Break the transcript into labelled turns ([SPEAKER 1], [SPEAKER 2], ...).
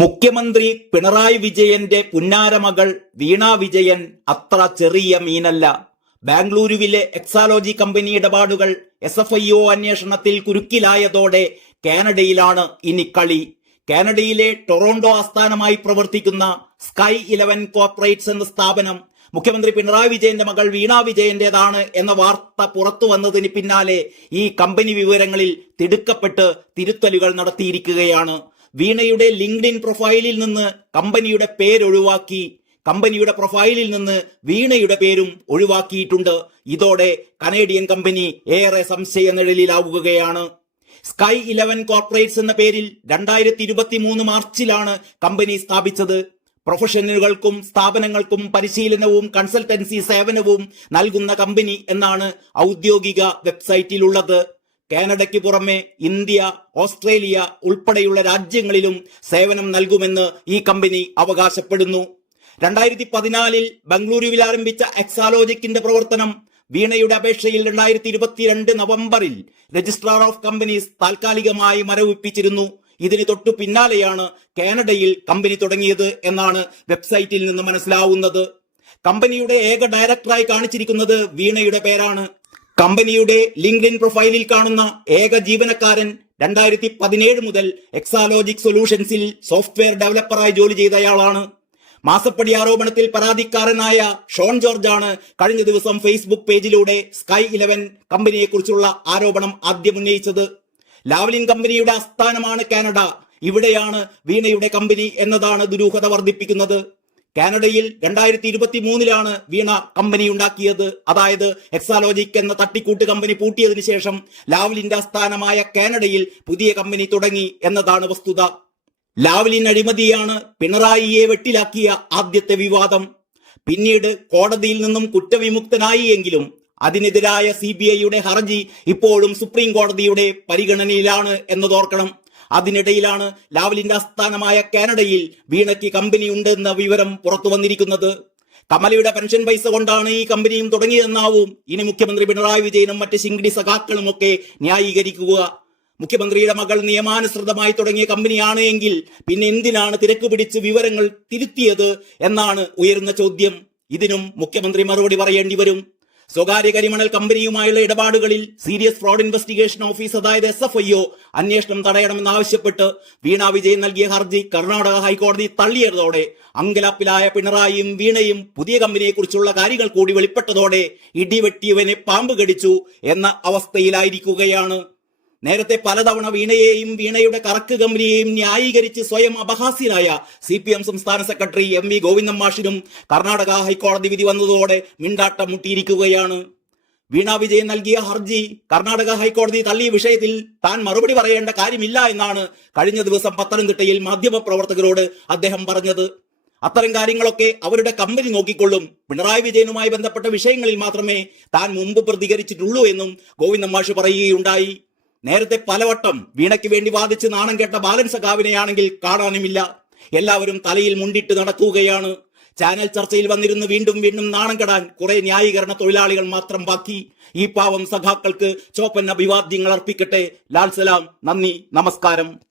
[SPEAKER 1] മുഖ്യമന്ത്രി പിണറായി വിജയന്റെ പുന്നാരമകൾ വീണ വിജയൻ അത്ര ചെറിയ മീനല്ല. ബാംഗ്ലൂരുവിലെ എക്സാലോജി കമ്പനി ഇടപാടുകൾ എസ് എഫ് ഐ ഒ അന്വേഷണത്തിൽ കുരുക്കിലായതോടെ കാനഡയിലാണ് ഇനി കളി. കാനഡയിലെ ടൊറോണ്ടോ ആസ്ഥാനമായി പ്രവർത്തിക്കുന്ന സ്കൈ ഇലവൻ കോർപ്പറേറ്റ്സ് എന്ന സ്ഥാപനം മുഖ്യമന്ത്രി പിണറായി വിജയന്റെ മകൾ വീണ വിജയന്റേതാണ് എന്ന വാർത്ത പുറത്തു വന്നതിന് പിന്നാലെ ഈ കമ്പനി വിവരങ്ങളിൽ തിടുക്കപ്പെട്ട് തിരുത്തലുകൾ നടത്തിയിരിക്കുകയാണ്. വീണയുടെ ലിങ്ക്ഡിൻ പ്രൊഫൈലിൽ നിന്ന് കമ്പനിയുടെ പേരൊഴിവാക്കി കമ്പനിയുടെ പ്രൊഫൈലിൽ നിന്ന് വീണയുടെ പേരും ഒഴിവാക്കിയിട്ടുണ്ട്. ഇതോടെ കനേഡിയൻ കമ്പനി ഏറെ സംശയ നിഴലിലാവുകയാണ് സ്കൈ ഇലവൻ കോർപ്പറേറ്റ്സ് എന്ന പേരിൽ രണ്ടായിരത്തി ഇരുപത്തി മൂന്ന് മാർച്ചിലാണ് കമ്പനി സ്ഥാപിച്ചത്. പ്രൊഫഷണലുകൾക്കും സ്ഥാപനങ്ങൾക്കും പരിശീലനവും കൺസൾട്ടൻസി സേവനവും നൽകുന്ന കമ്പനി എന്നാണ് ഔദ്യോഗിക വെബ്സൈറ്റിലുള്ളത്. കാനഡയ്ക്ക് പുറമെ ഇന്ത്യ ഓസ്ട്രേലിയ ഉൾപ്പെടെയുള്ള രാജ്യങ്ങളിലും സേവനം നൽകുമെന്ന് ഈ കമ്പനി അവകാശപ്പെടുന്നു. രണ്ടായിരത്തി പതിനാലിൽ ബംഗളൂരുവിൽ ആരംഭിച്ച എക്സാലോജിക്കിന്റെ പ്രവർത്തനം വീണയുടെ അപേക്ഷയിൽ രണ്ടായിരത്തി ഇരുപത്തിരണ്ട് നവംബറിൽ രജിസ്ട്രാർ ഓഫ് കമ്പനീസ് താൽക്കാലികമായി മരവിപ്പിച്ചിരുന്നു. ഇതിന് തൊട്ടു പിന്നാലെയാണ് കാനഡയിൽ കമ്പനി തുടങ്ങിയത് എന്നാണ് വെബ്സൈറ്റിൽ നിന്ന് മനസ്സിലാവുന്നത്. കമ്പനിയുടെ ഏക ഡയറക്ടറായി കാണിച്ചിരിക്കുന്നത് വീണയുടെ പേരാണ്. കമ്പനിയുടെ ലിങ്ക്ഡിൻ പ്രൊഫൈലിൽ കാണുന്ന ഏക ജീവനക്കാരൻ രണ്ടായിരത്തി പതിനേഴ് മുതൽ എക്സാലോജിക് സൊല്യൂഷൻസിൽ സോഫ്റ്റ്വെയർ ഡെവലപ്പറായി ജോലി ചെയ്തയാളാണ്. മാസപ്പടി ആരോപണത്തിൽ പരാതിക്കാരനായ ഷോൺ ജോർജ് ആണ് കഴിഞ്ഞ ദിവസം ഫേസ്ബുക്ക് പേജിലൂടെ സ്കൈ ഇലവൻ കമ്പനിയെക്കുറിച്ചുള്ള ആരോപണം ആദ്യം ഉന്നയിച്ചത്. ലാവ്ലിൻ കമ്പനിയുടെ ആസ്ഥാനമാണ് കാനഡ. ഇവിടെയാണ് വീണയുടെ കമ്പനി എന്നതാണ് ദുരൂഹത വർദ്ധിപ്പിക്കുന്നത്. കാനഡയിൽ രണ്ടായിരത്തി ഇരുപത്തി മൂന്നിലാണ് വീണ കമ്പനി ഉണ്ടാക്കിയത്. അതായത് എക്സാലോജിക് എന്ന തട്ടിക്കൂട്ട് കമ്പനി പൂട്ടിയതിനു ശേഷം ലാവ്ലിന്റെ ആസ്ഥാനമായ കാനഡയിൽ പുതിയ കമ്പനി തുടങ്ങി എന്നതാണ് വസ്തുത. ലാവ്ലിൻ അഴിമതിയാണ് പിണറായിയെ വെട്ടിലാക്കിയ ആദ്യത്തെ വിവാദം. പിന്നീട് കോടതിയിൽ നിന്നും കുറ്റവിമുക്തനായി എങ്കിലും അതിനെതിരായ സി ബി ഐയുടെ ഹർജി ഇപ്പോഴും സുപ്രീം കോടതിയുടെ പരിഗണനയിലാണ് എന്നതോർക്കണം. അതിനിടയിലാണ് ലാവലിന്റെ ആസ്ഥാനമായ കാനഡയിൽ വീണയ്ക്ക് കമ്പനി ഉണ്ട് എന്ന വിവരം പുറത്തു വന്നിരിക്കുന്നത്. കമലയുടെ പെൻഷൻ പൈസ കൊണ്ടാണ് ഈ കമ്പനിയും തുടങ്ങിയതെന്നാവും. ഇനി മുഖ്യമന്ത്രി പിണറായി വിജയനും മറ്റ് ശിങ്കിടി സഖാക്കളും ഒക്കെ ന്യായീകരിക്കുക. മുഖ്യമന്ത്രിയുടെ മകൾ നിയമാനുസൃതമായി തുടങ്ങിയ കമ്പനിയാണ് എങ്കിൽ പിന്നെ എന്തിനാണ് തിരക്ക് പിടിച്ച് വിവരങ്ങൾ തിരുത്തിയത് എന്നാണ് ഉയരുന്ന ചോദ്യം. ഇതിനും മുഖ്യമന്ത്രി മറുപടി പറയേണ്ടി വരും. സ്വകാര്യ കരിമണൽ കമ്പനിയുമായുള്ള ഇടപാടുകളിൽ സീരിയസ് ഫ്രോഡ് ഇൻവെസ്റ്റിഗേഷൻ ഓഫീസ് അതായത് എസ് എഫ് ഐ ഒ അന്വേഷണം തടയണമെന്നാവശ്യപ്പെട്ട് വീണ വിജയൻ നൽകിയ ഹർജി കർണാടക ഹൈക്കോടതി തള്ളിയതോടെ അങ്കലാപ്പിലായ പിണറായിയും വീണയും പുതിയ കമ്പനിയെക്കുറിച്ചുള്ള കാര്യങ്ങൾ കൂടി വെളിപ്പെട്ടതോടെ ഇടിവെട്ടിയവനെ പാമ്പ് കടിച്ചു എന്ന അവസ്ഥയിലായിരിക്കുകയാണ് നേരത്തെ പലതവണ വീണയെയും വീണയുടെ കറക്ക് കമ്പനിയെയും ന്യായീകരിച്ച് സ്വയം അപഹാസ്യനായ സി പി എം സംസ്ഥാന സെക്രട്ടറി എം വി ഗോവിന്ദൻ മാഷിനും കർണാടക ഹൈക്കോടതി വിധി വന്നതോടെ മിണ്ടാട്ടം മുട്ടിയിരിക്കുകയാണ്. വീണ വിജയൻ നൽകിയ ഹർജി കർണാടക ഹൈക്കോടതി തള്ളിയ വിഷയത്തിൽ താൻ മറുപടി പറയേണ്ട കാര്യമില്ല എന്നാണ് കഴിഞ്ഞ ദിവസം പത്തനംതിട്ടയിൽ മാധ്യമപ്രവർത്തകരോട് അദ്ദേഹം പറഞ്ഞത്. അത്തരം കാര്യങ്ങളൊക്കെ അവരുടെ കമ്പനി നോക്കിക്കൊള്ളും. പിണറായി വിജയനുമായി ബന്ധപ്പെട്ട വിഷയങ്ങളിൽ മാത്രമേ താൻ മുമ്പ് പ്രതികരിച്ചിട്ടുള്ളൂ എന്നും ഗോവിന്ദൻ മാഷ് പറയുകയുണ്ടായി. നേരത്തെ പലവട്ടം വീണയ്ക്ക് വേണ്ടി വാദിച്ച് നാണം കേട്ട ബാലൻ സഖാവിനെയാണെങ്കിൽ കാണാനുമില്ല. എല്ലാവരും തലയിൽ മുണ്ടിട്ട് നടക്കുകയാണ്. ചാനൽ ചർച്ചയിൽ വന്നിരുന്ന് വീണ്ടും വീണ്ടും നാണം കെടാൻ കുറെ ന്യായീകരണ തൊഴിലാളികൾ മാത്രം ബാക്കി. ഈ പാവം സഖാക്കൾക്ക് ചോപ്പൻ അഭിവാദ്യങ്ങൾ അർപ്പിക്കട്ടെ. ലാൽ സലാം നന്ദി നമസ്കാരം.